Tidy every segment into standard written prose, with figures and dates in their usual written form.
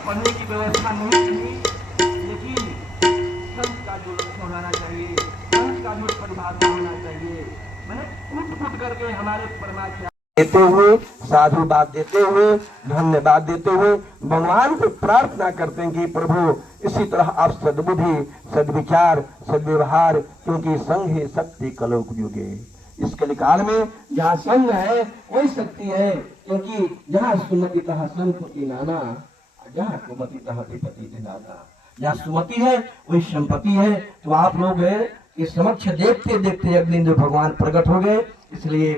पढ़ने की व्यवस्था नहीं थी, लेकिन संत का जो लक्षण होना चाहिए, संत का जो परिभाषा होना चाहिए, मैंने फूट फूट करके हमारे परमात्मा देते हुए, साधुवाद देते हुए, धन्यवाद देते हुए भगवान को प्रार्थना करते हैं कि प्रभु इसी तरह आप सद्बुद्धि, सद्विचार, सद्व्यवहार, क्योंकि संघ है शक्ति कलौक युगे। इस कलिकाल में जहाँ संघ है वही शक्ति है, क्योंकि जहाँ सुमति तहाँ संपत्ति नाना, जहाँ कुमति तहाँ विपत्ति दिलाना। जहाँ सुमति है वही संपत्ति है। तो आप लोग ये समक्ष देखते देखते अगले दिन भगवान प्रकट हो गए, इसलिए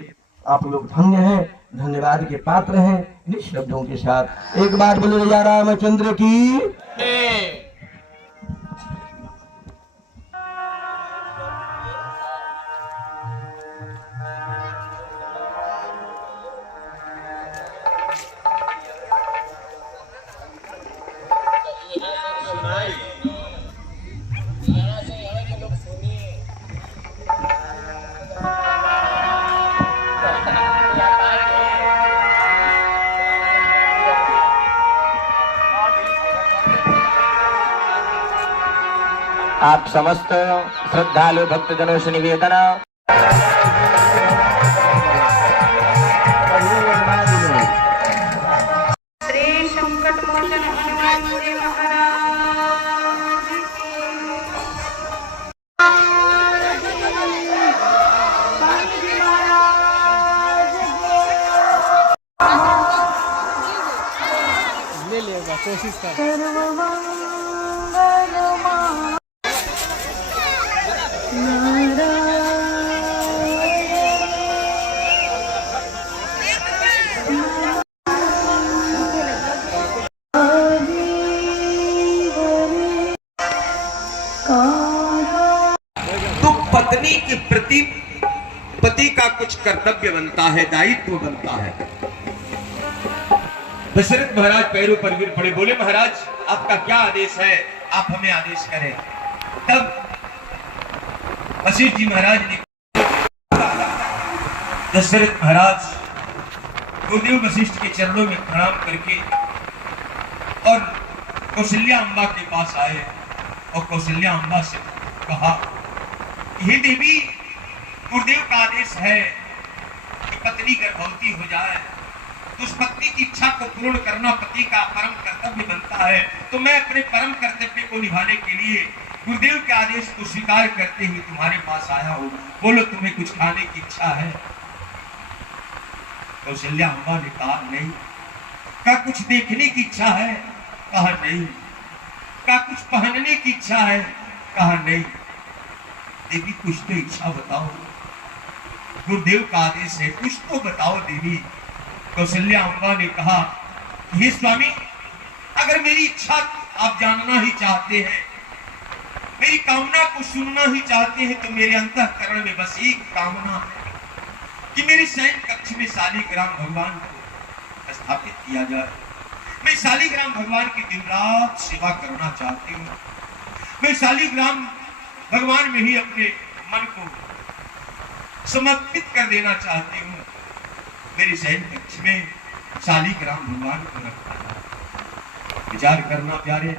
आप लोग धन्य हैं, धन्यवाद के पात्र हैं। इन शब्दों के साथ एक बार बोले राजा रामचंद्र की। आप समस्त श्रद्धालु भक्तजनों से निवेदन, श्री संकट मोचन हनुमान जी महाराज ले लेगा, कोशिश कर। तो पत्नी के प्रति पति का कुछ कर्तव्य बनता है, दायित्व बनता है। दशरथ महाराज पैरों पर गिर पड़े, बोले महाराज आपका क्या आदेश है, आप हमें आदेश करें। तब वशिष्ठ जी महाराज ने, दशरथ महाराज गुरुदेव वशिष्ठ के चरणों में प्रणाम करके और कौशल्या अम्बा के पास आए और कौशल्या अम्बा से कहा, हे देवी, गुरुदेव का आदेश है कि पत्नी गर्भवती हो जाए तो उस पत्नी की इच्छा को पूर्ण करना पति का परम कर्तव्य बनता है। तो मैं अपने परम कर्तव्य को निभाने के लिए गुरुदेव के आदेश को स्वीकार करते हुए तुम्हारे पास आया हूं। बोलो तुम्हें कुछ खाने की इच्छा है? कौशल्या अम्बा ने कहा नहीं। क्या कुछ देखने की इच्छा है? कहा नहीं। क्या कुछ पहनने की इच्छा है? कहा नहीं। देवी कुछ तो इच्छा बताओ, गुरुदेव का आदेश है, कुछ तो बताओ देवी। कौशल्या अम्बा ने कहा, हे स्वामी, अगर मेरी इच्छा आप जानना ही चाहते हैं, मेरी कामना को सुनना ही चाहते हैं, तो मेरे अंतःकरण में बस एक कामना है कि मेरी शयन कक्ष में शालिग्राम भगवान को स्थापित किया जाए। मैं शालिग्राम भगवान की दिन रात सेवा करना चाहती हूँ। मैं शालिग्राम भगवान में ही अपने मन को समर्पित कर देना चाहती हूँ। मेरे शयन कक्ष में शालिग्राम भगवान को रखना। विचार करना प्यारे।